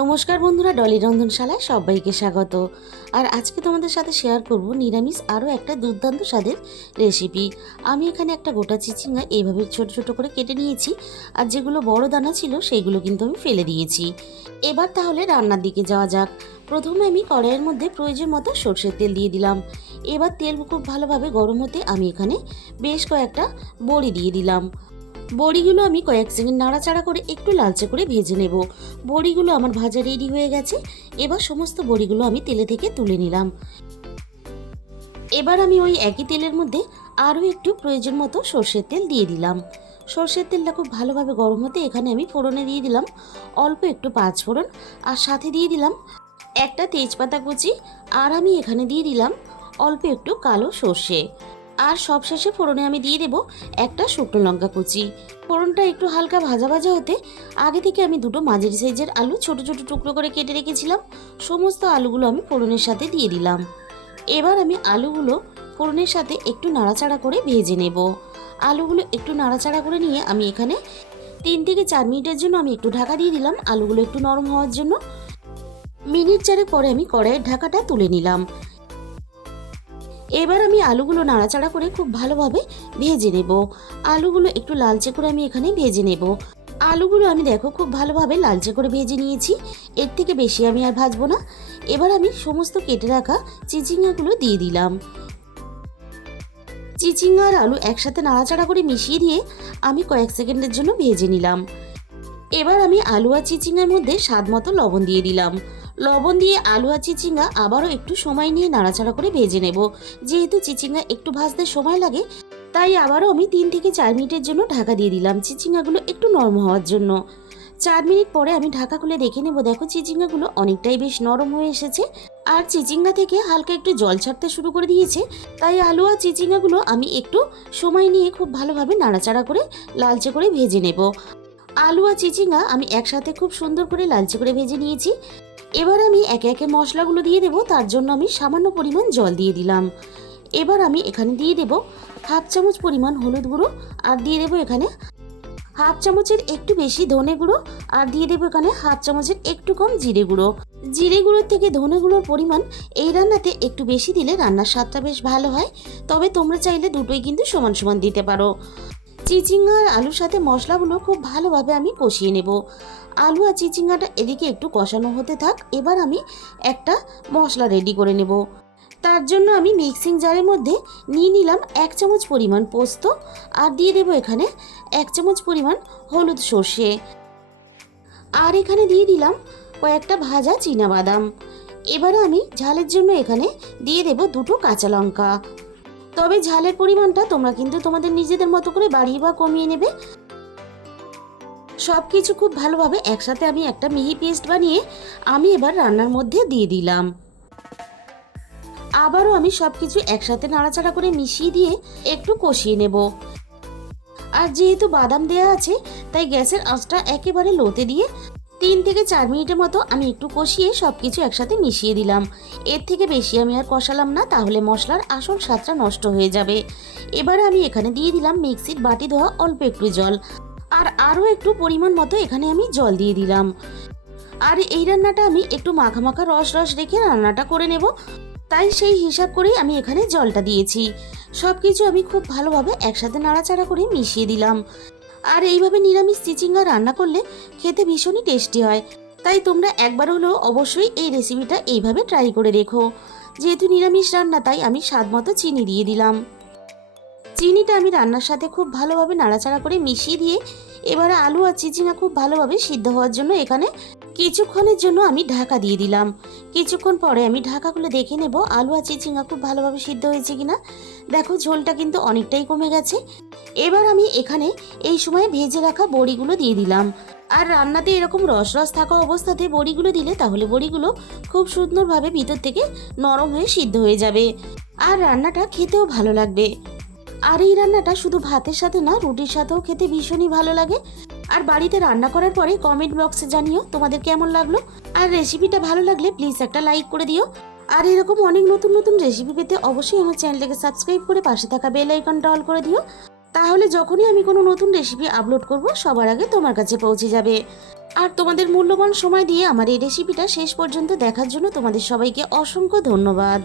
নমস্কার বন্ধুরা, ডলি রন্ধনশালায় সবাইকে স্বাগত। আর আজকে তোমাদের সাথে শেয়ার করব নিরামিষ আরও একটা দুর্দান্ত স্বাদের রেসিপি। আমি এখানে একটা গোটা চিচিঙ্গা এইভাবে ছোট ছোট করে কেটে নিয়েছি, আর যেগুলো বড় দানা ছিল সেইগুলো কিন্তু আমি ফেলে দিয়েছি। এবার তাহলে রান্নার দিকে যাওয়া যাক। প্রথমে আমি কড়াইয়ের মধ্যে প্রয়োজন মতো সরষের তেল দিয়ে দিলাম। এবার তেল খুব ভালোভাবে গরম হতে আমি এখানে বেশ কয়েকটা বড়ি দিয়ে দিলাম। বড়িগুলো আমি কয়েক সেকেন্ড নাড়াচাড়া করে একটু লালচে করে ভেজে নেব। বড়িগুলো আমার ভাজা রেডি হয়ে গেছে। এবার সমস্ত বড়িগুলো আমি তেলে থেকে তুলে নিলাম। এবার আমি ওই একই তেলের মধ্যে আরও একটু প্রয়োজন মতো সর্ষের তেল দিয়ে দিলাম। সর্ষের তেলটা খুব ভালোভাবে গরম হতে এখানে আমি ফোড়নে দিয়ে দিলাম অল্প একটু পাঁচ ফোড়ন, আর সাথে দিয়ে দিলাম একটা তেজপাতা কুচি, আর আমি এখানে দিয়ে দিলাম অল্প একটু কালো সর্ষে। আর সবশেষে ফোড়নে আমি দিয়ে দেব একটা শুকনো লঙ্কা কুচি। ফোড়নটা একটু হালকা ভাজা ভাজা হতে আগে থেকে আমি দুটো মাঝারি সাইজের আলু ছোট ছোট টুকরো করে কেটে রেখেছিলাম। সমস্ত আলুগুলো আমি ফোড়নের সাথে দিয়ে দিলাম। এবার আমি আলুগুলো ফোড়নের সাথে একটু নাড়াচাড়া করে ভেজে নেব। আলুগুলো একটু নাড়াচাড়া করে নিয়ে আমি এখানে 3 থেকে 4 মিনিটের জন্য আমি একটু ঢাকা দিয়ে দিলাম আলুগুলো একটু নরম হওয়ার জন্য। মিনিট চারেক পরে আমি কড়াইয়ের ঢাকাটা তুলে নিলাম। এবার আমি আলুগুলো নাড়াচাড়া করে খুব ভালোভাবে ভেজে নেব। আলুগুলো একটু লালচে করে আমি এখানে ভেজে নেব। আলুগুলো আমি দেখো খুব ভালোভাবে লালচে করে ভেজে নিয়েছি। এর থেকে বেশি আমি আর ভাজবো না। এবার আমি সমস্ত কেটে রাখা চিচিঙ্গাগুলো দিয়ে দিলাম। চিচিঙ্গা আর আলু একসাথে নাড়াচাড়া করে মিশিয়ে দিয়ে আমি কয়েক সেকেন্ডের জন্য ভেজে নিলাম। এবার আমি আলু আর চিচিঙ্গার মধ্যে স্বাদ মতো লবণ দিয়ে দিলাম। লবণ দিয়ে আলু আর চিচিঙ্গা আবারও একটু সময় নিয়ে নাড়াচাড়া করে ভেজে নেব। যেহেতু চিচিঙ্গা একটু ভাজতে সময় লাগে, তাই আবারও আমি 3 থেকে 4 মিনিটের জন্য ঢাকা দিয়ে দিলাম চিচিঙ্গাগুলো একটু নরম হওয়ার জন্য। 4 মিনিট পরে আমি ঢাকা খুলে দেখে নেব। দেখো চিচিঙ্গাগুলো অনেকটাই বেশ নরম হয়ে এসেছে, আর চিচিঙ্গা থেকে হালকা একটু জল ছাড়তে শুরু করে দিয়েছে। তাই আলু আর চিচিঙ্গাগুলো আমি একটু সময় নিয়ে খুব ভালোভাবে নাড়াচাড়া করে লালচে করে ভেজে নেব। আলু আর চিচিঙ্গা আমি একসাথে খুব সুন্দর করে লালচে করে ভেজে নিয়েছি। এবার আমি একে একে মশলাগুলো দিয়ে দেব। তার জন্য আমি সামান্য পরিমাণ জল দিয়ে দিলাম। এবার আমি এখানে দিয়ে দেব হাফ চামচ পরিমাণ হলুদ গুঁড়ো, আর দিয়ে দেব এখানে হাফ চামচের একটু বেশি ধনে গুঁড়ো, আর দিয়ে দেবো এখানে হাফ চামচের একটু কম জিরে গুঁড়ো। জিরে গুঁড়োর থেকে ধনে গুঁড়োর পরিমাণ এই রান্নাতে একটু বেশি দিলে রান্নার স্বাদটা বেশ ভালো হয়। তবে তোমরা চাইলে দুটোই কিন্তু সমান সমান দিতে পারো। চিচিঙ্গা আর আলুর সাথে মশলাগুলো খুব ভালোভাবে আমি কষিয়ে নেব। আলু আর চিচিঙ্গাটা এদিকে একটু কষানো হতে থাক। এবার আমি একটা মশলা রেডি করে নেব। তার জন্য আমি মিক্সিং জারের মধ্যে নিয়ে নিলাম 1 চামচ পরিমাণ পোস্ত, আর দিয়ে দেব এখানে 1 চামচ পরিমাণ হলুদ সর্ষে, আর এখানে দিয়ে দিলাম কয়েকটা ভাজা বাদাম। এবারে আমি ঝালের জন্য এখানে দিয়ে দেব দুটো কাঁচা লঙ্কা। তবে ঝালের পরিমাণটা তোমরা কিন্তু তোমাদের নিজেদের মতো করে বাড়িয়ে বা কমিয়ে নেবে। সব কিছু খুব ভালোভাবে একসাথে আমি একটা মিহি পেস্ট বানিয়ে আমি এবার রান্নার মধ্যে দিয়ে দিলাম। আবারও আমি সব কিছু একসাথে নাড়াচাড়া করে মিশিয়ে দিয়ে একটু কষিয়ে নেব। আর যেহেতু বাদাম দেওয়া আছে, তাই গ্যাসের আঁচটা একেবারে লোতে দিয়ে 3 থেকে 4 মিনিটের মতো আমি একটু কষিয়ে সব কিছু একসাথে মিশিয়ে দিলাম। এর থেকে বেশি আমি আর কষালাম না, তাহলে মশলার আসল স্বাদটা নষ্ট হয়ে যাবে। এবারে আমি এখানে দিয়ে দিলাম মিক্সির বাটি ধোয়া অল্প একটু জল, আর আরও একটু পরিমাণ মতো এখানে আমি জল দিয়ে দিলাম। আর এই রান্নাটা আমি একটু মাখা মাখা রস রস রেখে রান্নাটা করে নেব, তাই সেই হিসাব করেই আমি এখানে জলটা দিয়েছি। সব কিছু আমি খুব ভালোভাবে একসাথে নাড়াচাড়া করে মিশিয়ে দিলাম। আর এইভাবে নিরামিষ চিচিঙ্গা রান্না করলে খেতে ভীষণই টেস্টি হয়। তাই তোমরা একবার হলেও অবশ্যই এই রেসিপিটা এইভাবে ট্রাই করে দেখো। যেহেতু নিরামিষ রান্না, তাই আমি স্বাদ মতো চিনি দিয়ে দিলাম। চিনিটা আমি রান্নার সাথে খুব ভালোভাবে নাড়াচাড়া করে মিশিয়ে দিয়ে এবারে আলু আর চিচিঙ্গা খুব ভালোভাবে সিদ্ধ হওয়ার জন্য এখানে কিছুক্ষণের জন্য আমি ঢাকা দিয়ে দিলাম। কিছুক্ষণ পরে আমি ঢাকা খুলে দেখে নেব আলু আর চিচিঙ্গা খুব ভালোভাবে সিদ্ধ হয়েছে কিনা। দেখো ঝোলটা কিন্তু অনেকটাই কমে গেছে। এবার আমি এখানে এই সময় ভেজে রাখা বড়িগুলো দিয়ে দিলাম। আর রান্নাতে এরকম রস রস থাকা অবস্থাতে বড়িগুলো দিলে তাহলে বড়িগুলো খুব সুন্দরভাবে ভিতর থেকে নরম হয়ে সিদ্ধ হয়ে যাবে, আর রান্নাটা খেতেও ভালো লাগবে। আর এই রান্নাটা শুধু ভাতের সাথে না, রুটির সাথেও খেতে ভীষণই ভালো লাগে। আর বাড়িতে রান্না করার পরে কমেন্ট বক্সে জানিও তোমাদের কেমন লাগলো। আর রেসিপিটা ভালো লাগলে প্লিজ একটা লাইক করে দিও। আর এরকম অনেক নতুন নতুন রেসিপি পেতে অবশ্যই আমার চ্যানেলটাকে সাবস্ক্রাইব করে পাশে থাকা বেল আইকনটা অল করে দিও। তাহলে যখনই আমি কোনো নতুন রেসিপি আপলোড করব সবার আগে তোমার কাছে পৌঁছে যাবে। আর তোমাদের মূল্যবান সময় দিয়ে আমার এই রেসিপিটা শেষ পর্যন্ত দেখার জন্য তোমাদের সবাইকে অসংখ্য ধন্যবাদ।